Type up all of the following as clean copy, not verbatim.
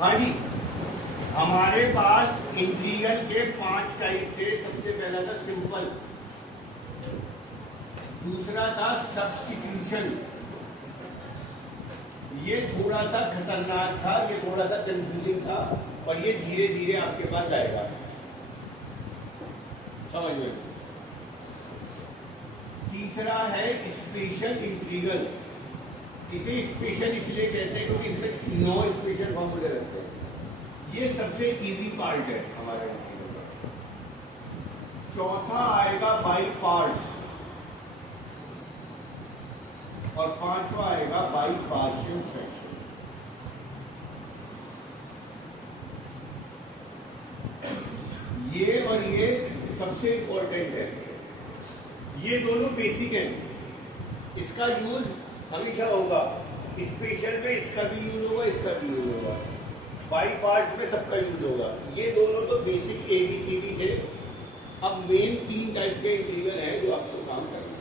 हाँ जी, हमारे पास इंटीग्रल के 5 टाइप थे। सबसे पहला था सिंपल, दूसरा था सब्स्टिट्यूशन, ये थोड़ा सा खतरनाक था, ये थोड़ा सा कंफ्यूजिंग था, और ये धीरे धीरे आपके पास आएगा, समझ में। तीसरा है स्पेशल इंटीग्रल। इसे स्पेशल इसलिए कहते हैं क्योंकि इसमें 9 स्पेशल फॉर्मूले रहते हैं। ये सबसे इजी पार्ट है हमारे इंटीग्रल का। चौथा आएगा बाई पार्ट्स, और पांचवा आएगा बाई पार्शियल फ्रैक्शन। ये और ये सबसे इंपॉर्टेंट है, ये दोनों बेसिक हैं। इसका यूज हमेशा होगा, स्पेशल में इसका भी यूज होगा, इसका भी यूज होगा, बाई पार्ट्स में सबका यूज होगा। ये दोनों तो बेसिक ABCD थे। अब मेन 3 टाइप के इंटीग्रल हैं जो आपको काम करना है।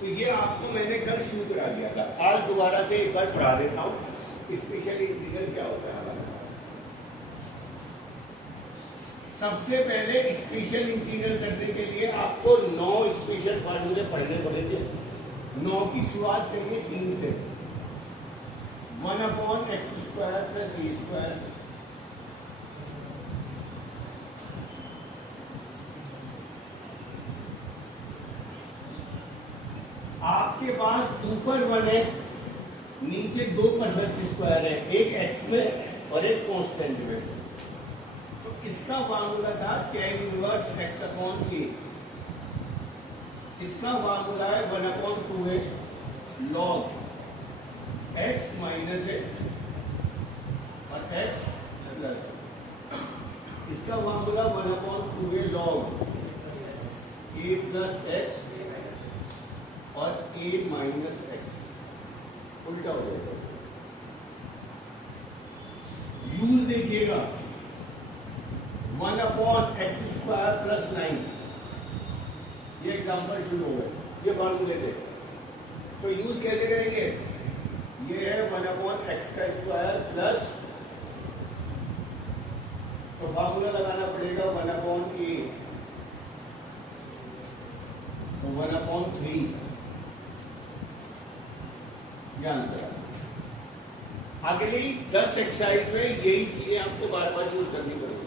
तो ये आपको मैंने कल शुरू करा दिया था, आज दोबारा से एक बार पढ़ा देता हूँ। स्पेशल इंटीग्रल क्या होता है हमारा। सबसे पहले स्पेशल इंटीग्रल करने के लिए आपको 9 स्पेशल फार्मूले पढ़ने पड़ेंगे। 9 की शुरुआत करिए 3 से। 1/x² + a²। आपके पास ऊपर 1 है, नीचे 2 परफेक्ट स्क्वायर है, एक x में और एक कांस्टेंट में। इसका फार्मूला था tan इनवर्स x/a। इसका फार्मूला है 1/2h log x - a और x प्लस। इसका formula 1/2a log a + x और a - x, उल्टा हो जाएगा। यूज देखिएगा, 1/x² + 9। ये एग्जाम्पल शुरू हो गए, ये फॉर्मूले थे। तो यूज कैसे करेंगे, ये है 1/x² प्लस, तो फॉर्मूला लगाना पड़ेगा 1/a, तो 1/3 ज्ञान करा। अगली 10 एक्सरसाइज में यही चीजें आपको बार बार यूज करनी पड़ेगी।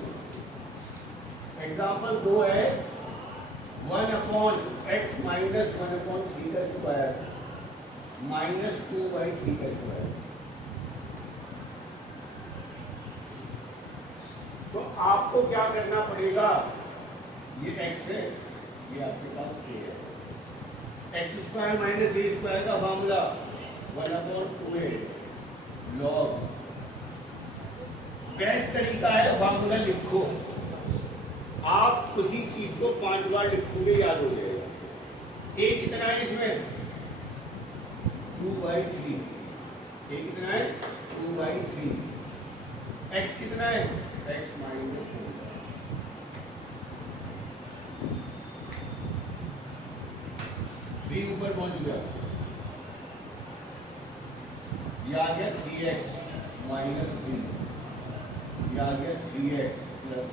एग्जाम्पल 2 है 1/x - 1/3² - 2/3²। तो आपको क्या करना पड़ेगा, ये x है, ये आपके पास a है। x² - a² का फॉर्मूला 1/2a log। बेस्ट तरीका है फॉर्मूला लिखो, आप किसी चीज को 5 बार लिखोगे याद हो जाएगा। a कितना है इसमें 2/3, a कितना है 2/3, x कितना है x - 4, 3 ऊपर पहुंच गया, ये आ गया 3x - 3, ये आ गया 3x प्लस,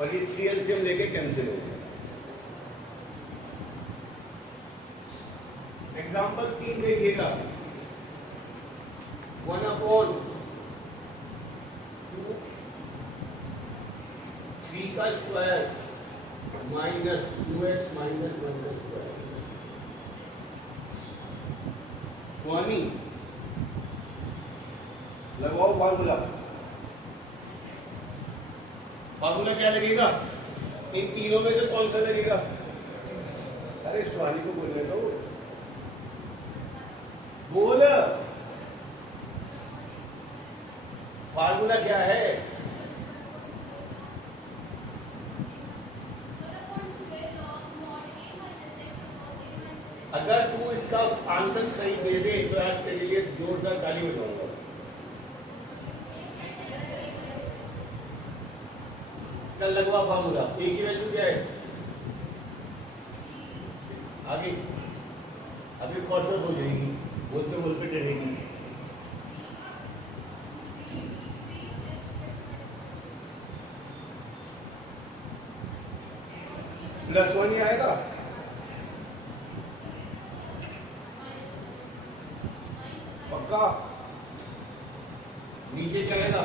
और ये 3 एलसीएम लेके कैंसिल हो गया। एग्जाम्पल 3 देखिएगा, 1/2 3 का स्क्वायर माइनस 2x - 1 का स्क्वायर, स्वामी लगाओ फार्मूला। फार्मूला क्या लगेगा, इन तीनों में से कौन सा लगेगा। अरे स्वामी को बोलने दो, बोल। फार्मूला क्या है, अगर तू इसका आंसर सही दे दे तो आज तेरे लिए जोरदार ताली बजाऊंगा। चल लगवा फार्मूला, a की वैल्यू क्या है, आगे अभी कौशल हो जाएगी, बोलते बोलते डरेगी। +1 ही आएगा। पक्का नीचे जाएगा।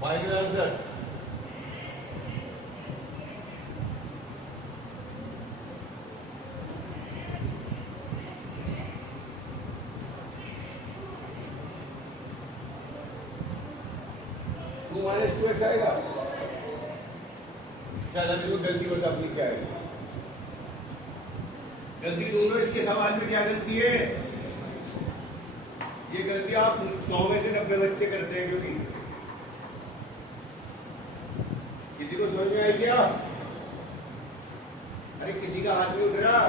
फाइनल आंसर -2x आएगा। शायद अभी तो गलती होता अपनी क्या है गलती दोनों इसके सवाल में क्या गलती है? ये गलती आप 100 में से 90 बच्चे करते हैं। क्योंकि किसी को समझ में आई क्या? अरे किसी का हाथ नहीं उठ रहा,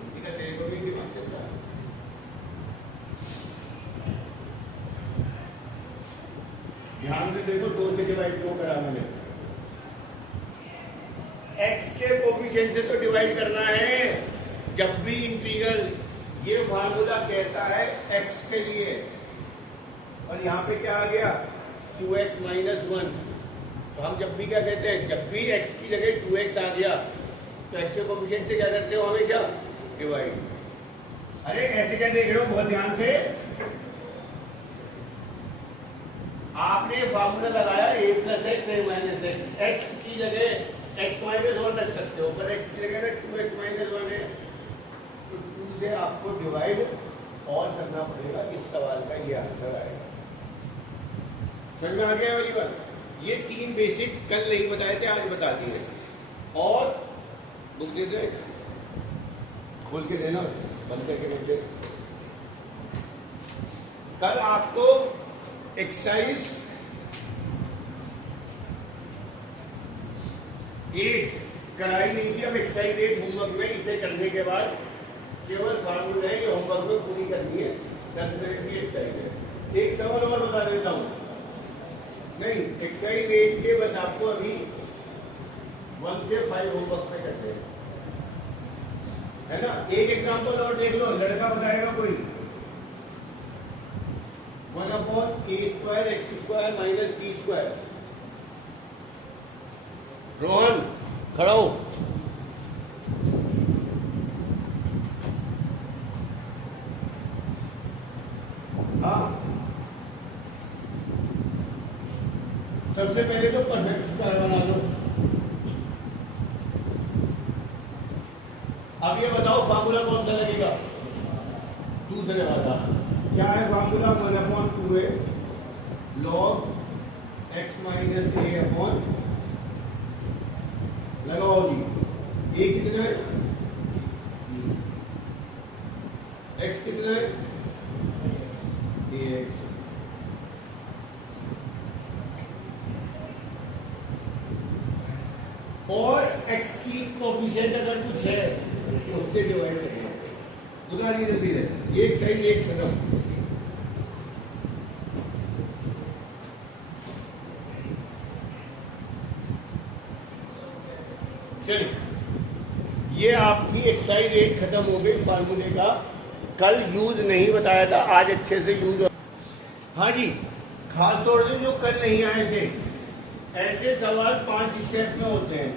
किसी का तेरे को भी दिमाग चल रहा है। ध्यान से देखो, 2 से डिवाइड क्यों करा मैंने? x के कोफिशिएंट से तो डिवाइड करना है। जब भी इंटीग्रल, ये फार्मूला कहता है x के लिए, और यहाँ पे क्या आ गया 2x - 1। तो हम जब भी क्या कहते हैं, जब भी x की जगह 2x आ गया तो x के कोफिशिएंट से क्या करते हो हमेशा? डिवाइड। अरे ऐसे क्या देख रहे हो? बहुत ध्यान से आपने फार्मूला लगाया a + x a - x। x की जगह x - 1 रख सकते हो, पर x की जगह 2x - 1 है, तो 2 से आपको डिवाइड और करना पड़ेगा। इस सवाल का ये आंसर आएगा। समझ में आ गया वाली बात? ये 3 बेसिक कल नहीं बताए थे, आज बता दिए। और बुक दे दो, खोल के देना, बंद करके रख दे। कल आपको एक्सरसाइज 1 कराई नहीं थी। अब एक्सरसाइज 1 होमवर्क में इसे करने के बाद केवल फार्मूला है, ये होमवर्क में पूरी करनी है। 10 मिनट की एक्सरसाइज है। एक सवाल और बता देता हूं, नहीं एक्सरसाइज 1 के बस आपको अभी 1 से 5 होमवर्क में करते हैं, है ना। एक एग्जाम्पल और देख लो, लड़का बताएगा कोई। 1/a² x² - b²। रोहन खड़ा हो। हाँ, सबसे पहले तो परफेक्ट स्क्वायर बना लो। अब ये बताओ फार्मूला कौन सा लगेगा? दूसरे वाला क्या है formula? 1/2a log x - a/, लगाओ जी। a कितना है? x कितना है? ax। और x की कोफिशिएंट अगर कुछ है उससे डिवाइड करेंगे। बता नहीं जल्दी है, एक सही एक खत्म। चलिए, ये आपकी एक्सरसाइज 1 खत्म हो गई फार्मूले का। कल यूज नहीं बताया था, आज अच्छे से यूज हो। हाँ जी, खास तौर से जो कल नहीं आए थे, ऐसे सवाल 5 स्टेप में होते हैं।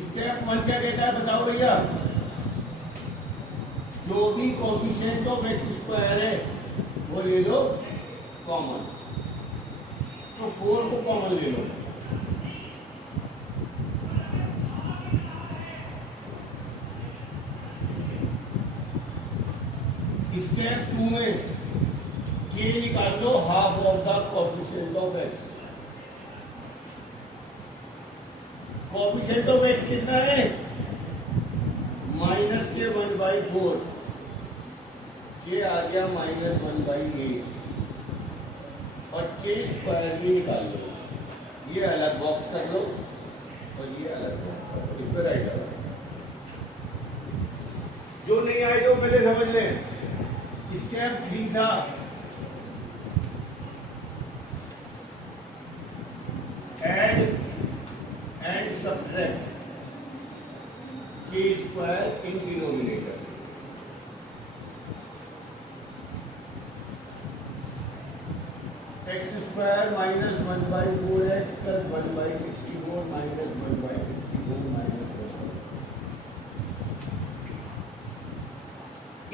स्टेप 1 क्या कहता है बताओ भैया? जो भी कोफिशिएंट ऑफ x² है वो ले लो कॉमन। तो 4 को कॉमन ले लो। स्टेप 2 में k निकाल लो, half of the coefficient of x। Coefficient of x कितना है? -k1/4। ये आ गया -1/8 और k² भी निकाल लो। ये अलग बॉक्स कर लो और ये अलग बॉक्स कर लो। इस पर राइट करो। जो नहीं आए तो पहले समझ लें। स्टेप 3 था add and subtract k² in denominator. X square minus 1/4x plus 1/64 minus 1/64 minus 1।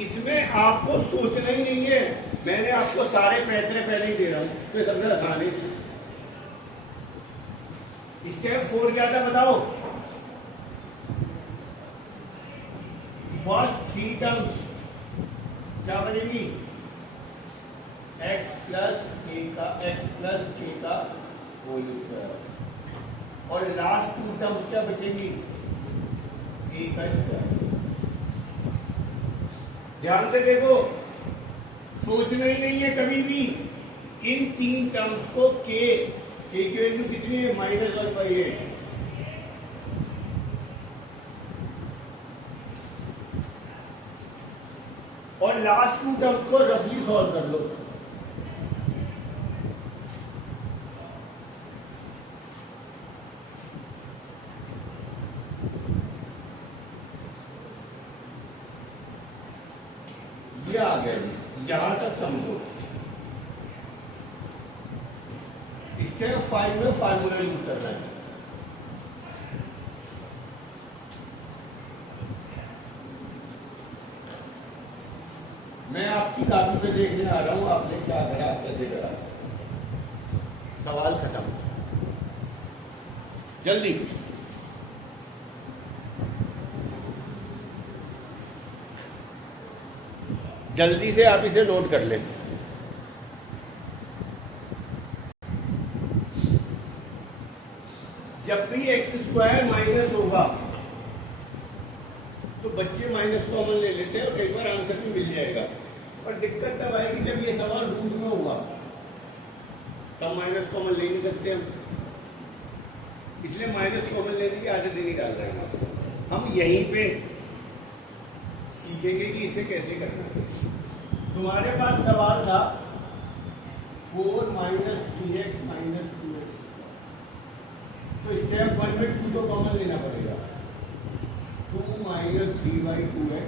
इसमें आपको सोचना ही नहीं है, मैंने आपको सारे पैतरे पहले ही दे रहा हूं, तो सबसे आसान है। स्टेप 4 क्या था बताओ? फर्स्ट 3 टर्म्स क्या बनेगी? x प्लस के का होल स्क्वायर, और लास्ट 2 टर्म्स क्या बचेंगी? a का स्क्वायर। ध्यान से देखो, सोचना ही नहीं है कभी भी। इन 3 टर्म्स को के की वैल्यू कितनी है? -1/8। और लास्ट 2 टर्म्स को रफली सॉल्व कर लो। ये आ गया, यहां तक समझो। स्टेप 5 में फार्मूला यूज करना है। मैं आपकी कॉपी पे देखने आ रहा हूं, आपने क्या करा, कैसे करा। सवाल खत्म, जल्दी। जल्दी से आप इसे नोट कर लें। जब भी एक्स स्क्वायर माइनस होगा तो बच्चे माइनस कॉमन ले लेते हैं और कई बार आंसर भी मिल जाएगा। और दिक्कत तब आएगी जब ये सवाल रूट में होगा, तब माइनस कॉमन ले नहीं सकते हम, इसलिए माइनस कॉमन लेने की आदत नहीं डाल रहे हैं। हम यहीं पे सीखेंगे कि इसे कैसे करना है। तुम्हारे पास सवाल था 4 - 3x - 2x, तो स्टेप 1 में 2 तो कॉमन लेना पड़ेगा। 2 - 3/2x।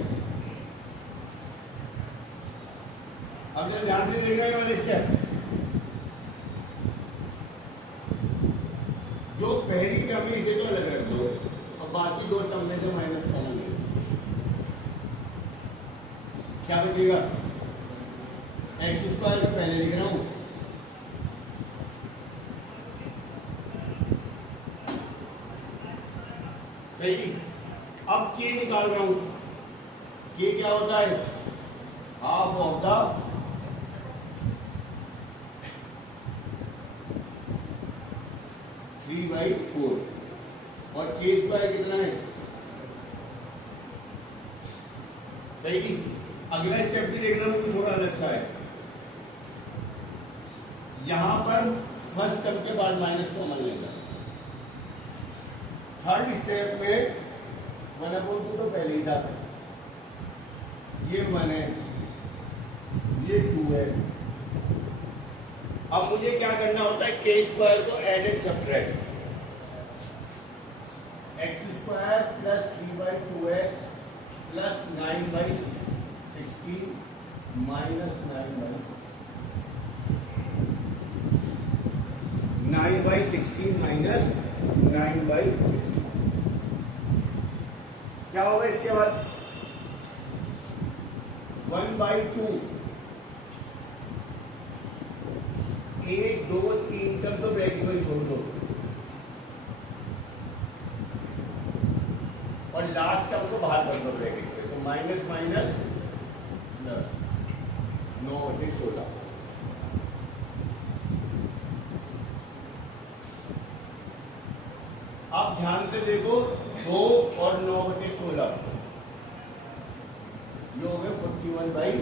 अब जब ध्यान से देखा ये वाले स्टेप, जो पहली टर्म है इसे तो अलग रख दो और बाकी 2 टर्म में से माइनस कॉमन ले लो। क्या बचेगा? एक्स स्क्वायर में पहले लिख रहा हूं, सही। अब के निकाल रहा हूं। के क्या होता है? Half of the 3/4। और के स्क्वायर कितना है? सही। अगला स्टेप भी देखना मुझे थोड़ा अलग सा है। यहां पर फर्स्ट टर्म के बाद माइनस कॉमन लेगा। थर्ड स्टेप में 1/2 तो पहले ही था, ये 1 है, ये 2 है। अब मुझे क्या करना होता है? के स्क्वायर को add and subtract. X square plus 3/2x plus 9/16 minus 9/16 minus 9/16। क्या होगा इसके बाद? 1/2। 1 2 3 तक तो ब्रैकेट में छोड़ दो, और लास्ट टर्म को बाहर कर दो ब्रैकेट से, तो माइनस माइनस प्लस 9/16। आप ध्यान से देखो, 2 और 9/16 ये हो गए 41/।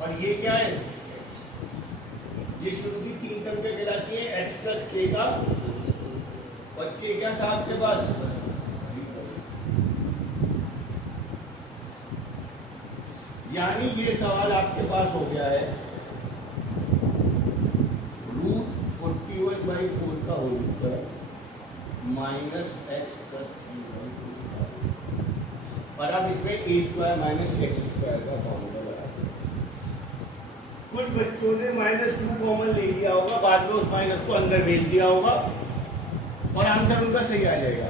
और ये क्या है? ये शुरू की 3 टर्म पे कहलाती है x प्लस के का, और के क्या था आपके पास? यानी ये सवाल आपके पास हो गया है √41/4 का whole square minus x plus 3/4। और अब इसमें a² - x² का फॉर्मूला लगा। कुछ बच्चों ने -2 कॉमन ले लिया होगा, बाद में उस माइनस को अंदर भेज दिया होगा और आंसर उनका सही आ जाएगा।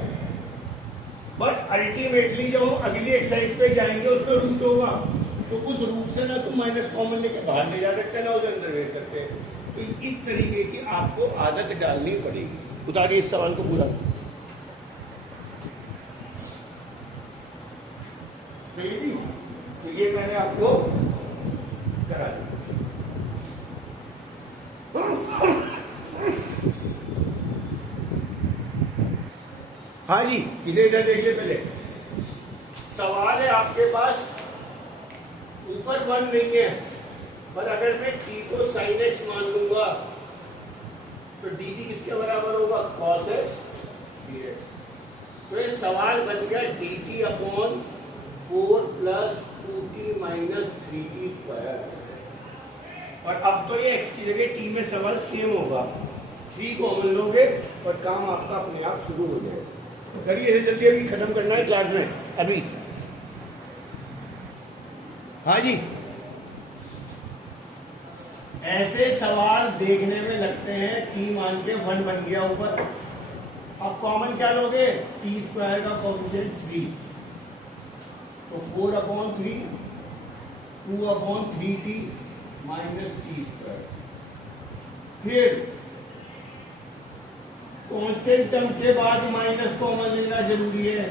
बट अल्टीमेटली जब हम अगली एक्सरसाइज पे जाएंगे उसमें रूट होगा, तो उस रूट से ना तुम माइनस कॉमन लेके बाहर ले जा सकते ना उसे अंदर भेज सकते। तो इस तरीके की आपको आदत डालनी पड़ेगी। उतारिए इस सवाल को पूरा। तो ये मैंने आपको करा दिया। हाँ जी, इधर इधर देखिए पहले। सवाल है आपके पास, ऊपर 1 नहीं है, पर अगर मैं t को sin x मान लूंगा तो dt किसके बराबर होगा? cos x dx। तो ये सवाल बन गया dt upon 4 plus 2t minus 3t square. और अब तो ये x की जगह t में सवाल सेम होगा, 3 कॉमन लोगे और काम आपका अपने आप शुरू हो जाएगा। करिए जल्दी, अभी खत्म करना है क्लास में अभी। हाँ जी, ऐसे सवाल देखने में लगते हैं t मान के 1 बन गया ऊपर। अब कॉमन क्या लोगे? t स्क्वायर का कोएफिशिएंट 3, तो 4/3 2/3t माइनस t स्क्वायर। फिर कांस्टेंट टर्म के बाद माइनस कॉमन लेना जरूरी है,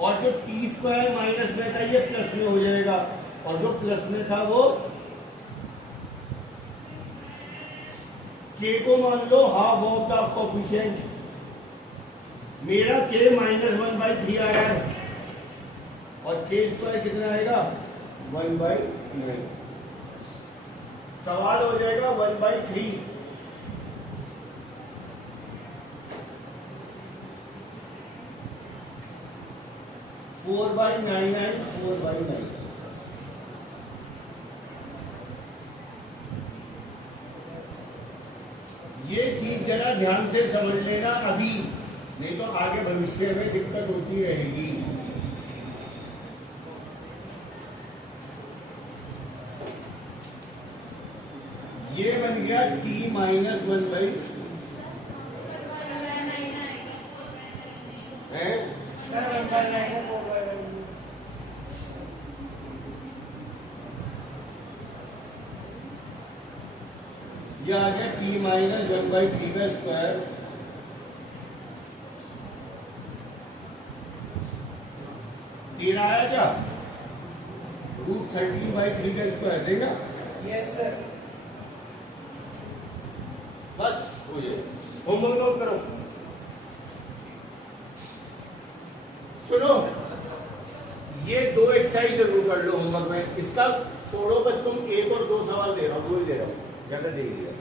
और जो टी स्क्वायर माइनस में था ये प्लस में हो जाएगा, और जो प्लस में था वो के को मान लो हाफ ऑफ द कोएफिशिएंट। मेरा के -1/3 आया है और के स्क्वायर कितना आएगा? 1/9। सवाल हो जाएगा 1/3। Four by 4/9। ये चीज जरा ध्यान से समझ लेना अभी, नहीं तो आगे भविष्य में दिक्कत होती रहेगी। ये बन गया t -1/, है ये आ गया t -1/3 का स्क्वायर। तेरा आया क्या? √13/3 का स्क्वायर देगा? Yes sir. बस हो जाए। होमवर्क नोट करो। सुनो, ये 2 एक्सरसाइज जरूर कर लो होमवर्क में। इसका छोड़ो, बस तुम 1 और 2 सवाल दे रहा हूँ, 2 ही दे रहा हूँ, ज्यादा दे दिया।